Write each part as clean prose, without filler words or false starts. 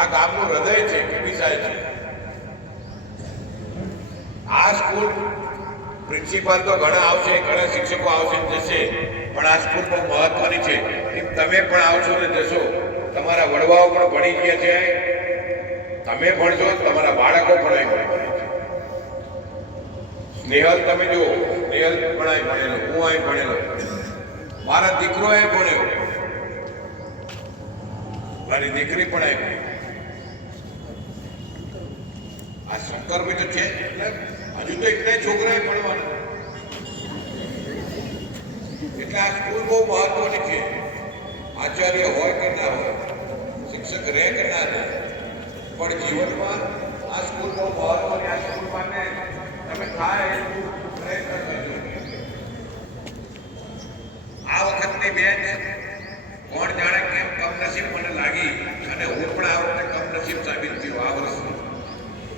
આ ગામનું હૃદય છે કેબીસાય છે. આ સ્કૂલ પ્રિન્સિપાલ તો ઘણા આવશે, ઘણા શિક્ષકો આવશે જશે, પણ આ સ્કૂલ બહુ મહત્વની છે. તમે પણ આવશો ને જશો, તમારા વડવાઓ પણ ભણી ગયા છે, તમે ભણશો, તમારા બાળકો પણ અહીં ભણે છે. સ્નેહલ તમે જુઓ, સ્નેહલ પણ અહીં ભણેલો, હું અહીં ભણેલો, મારા દીકરો એ ભણ્યો, મારી દીકરી પણ અહીં ભણી. આ શંકરભાઈ તો છે હજુ તો એકલા છોકરાએ ભણવાનું. એટલે આ સ્કૂલ બહુ મહત્વની છે. આચાર્ય હોય કે ના હોય, શિક્ષક રહે કે ના રહે, પણ જીવનમાં આ સ્કૂલ બહુ મહત્વની. આ સ્કૂલ માટે તમે થાય એટલું પ્રયત્ન કરજો. આ વખતની બેચ કોણ જાણે કેમ કમનસીબ મને લાગી, અને હું પણ આ વખતે કમનસીબ સાબિત થયો. આ વર્ષ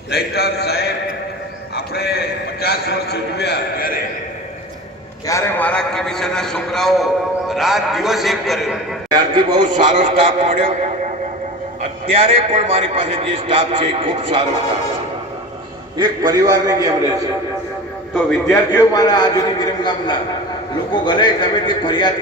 દૈતાર સાહેબ આપણે 50 વર્ષ ઉજવ્યા ત્યારે મારા કેબીસાના છોકરાઓ રાત દિવસ એક કર્યો. ત્યારથી બહુ સારો સ્ટાફ મળ્યો. અત્યારે પણ મારી પાસે જે સ્ટાફ છે એ ખૂબ સારો સ્ટાફ છે. એક પરિવારની જેમ રહેશે. તો વિદ્યાર્થીઓ મારા આજુની વિરમગામના લોકો ગમે તે ફરિયાદ